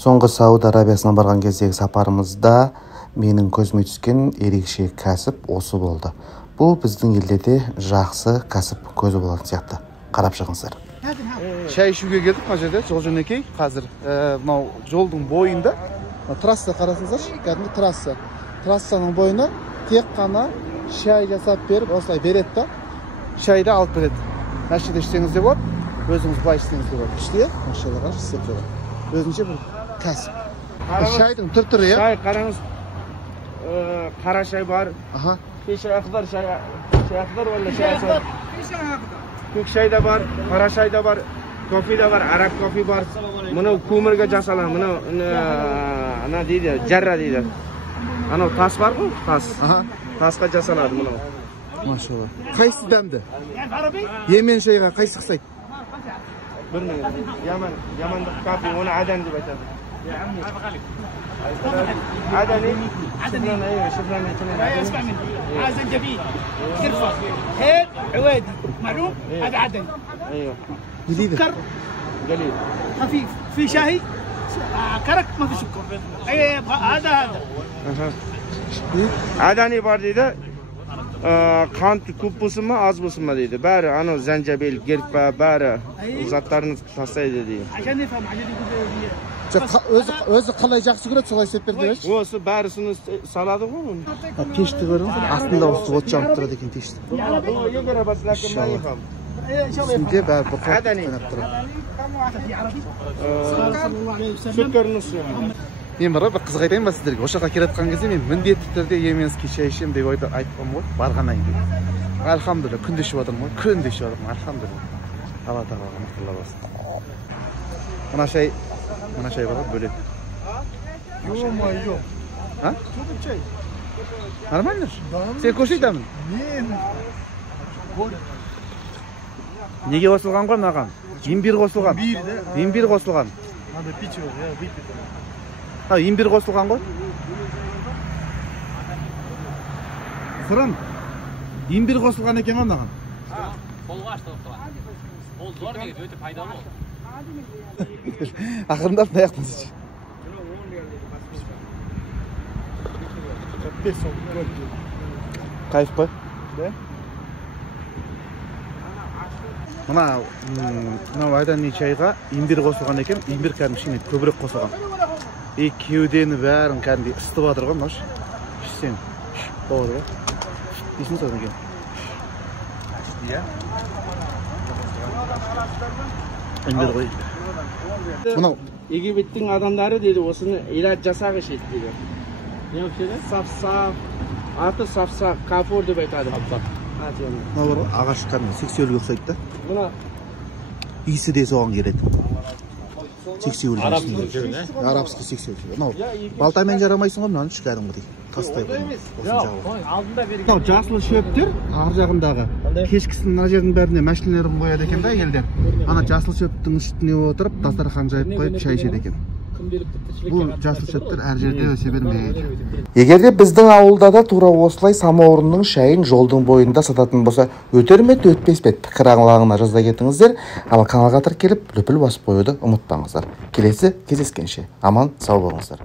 Соңғы Сауд Арабиясына барған кездегі сапарымызда менің көзіме түскен ерекше кәсіп осы болды. Бұл біздің елде де жақсы кәсіп көзі болатын сияқты. Қарап шығыңыздар. Шай ішуге келдік мына жерде, жол жөнекей. Қазір мынау жолдың бойында трасса қарасаңыздаршы, кәдімгі трасса. Трассаның бойына тек қана шай жасап беріп, осылай береді да. Шайды алып береді. Мәшеде ішсеңіз де болады, өзіңіз былай ішсеңіз де болады. Іште, машалаға істеп жүреді. Өзінше бір кәсіп. Шайдың түр-түрі, иә? Шай қараңыз. Қара шай бар. Аха. Шай ақдар, шай ақдар валла шай ақдар. Көк шай да бар, қара шай да бар, кофе да бар, араб кофе бар. Мұны көмірге жасалған, мұны ана дейді, жарра дейді. Анау тас бар ғой, тас. Аха. Тасқа жасалады мұны. Машалла. Қайсы дәмді? Емен шайға қайсы қысайды? Bilmiyorum. Yamanlık kafi onu Aden diye başladı. Adeni. Adeni. شفنا اسمع مني. هذا زنجبيل. قرفة. هيل عوادي. معلوم؟ هذا عدن. ايوه. سكر قليل. خفيف. في شاي. كرك ما في سكر. اي هذا. Adeni var dedi. Kant көп болсын ма, аз болсын ма дейді. Бәрі анау зәнжабел, герпа, бәрі заттарын тастайды дейді. Өзі қалай жақсы көреді, солай істеп берді берші? Осы бәрісін салады ғой. Пешті көріңіз, астында осы от жанып тұрады екен пешті. Үстінде бәрі бұқырып қайнап тұрады. Мен бар бір қызық айтайын ба сіздерге? Осы жаққа келатқан кезде мен міндетті түрде Йеменский шай ішемін деп айтқам ғой, барғаннан кейін. Альхамдулилля, күнде ішіп отырмын ғой, күнде ішіп отырмын, альхамдулилля. Алла тағала мақтылап болсын. Мына шай бар ғой, бөлек. Ё-моё. А? Что тут чай? Нормально же? Сен көшейдемін? Неге қосылған ғой мынаған? Имбир қосылған. Имбир қосылған. Надо пить его, я выпью. Имбир қосылған ғой? Сырым, имбир қосылған екен ғой мынаған? Қолға ашты отырған. Ол зор деген өте пайдалы. Ақырындап наяқтан сіз. Кайф қой? Да? Мына Адени чайға имбир қосылған екен, имбир кәдімгі көбірек қосылған. Кеудені бәрін кәдімгі ыстып жатыр ғой, мынау. Ішсең, болады ғой. Дейсің содан екен. Имбир ғой. Мынау Египеттің адамдары дейді, осыны илат жасақ ішеді дейді. Не өкшеді? Сафсақ, аты сафсақ, кафур деп айтады. Мынау бар ғой, ағаш кәдімгі сексеуілге ұқсайды да. Мына Иісі де соған келеді. Арабский сексеуіл. Мынау балтамен жарамайсың ғой, мынаны кәдімгідей тастай қоймын. Мынау жасыл шөптер ар жағындағы кешкісін мына жердің бәріне мәшинелерін қояды екен да елдер. Ана жасыл шөптің үстіне отырып дастархан жайып қойып шай ішеді екен. Бұл жасыл шөптер әр жерде өсе бермейді. Егер де біздің ауылда да тура осылай самаурынның шайын жолдың бойында сататын болса, өтер ме өтпес пе? Пікір аңлағына жазда кетіңіздер. Ал каналға келіп, лүпіл басып қоюды ұмытпаңыздар. Келесі кездескенше аман сау болыңыздар.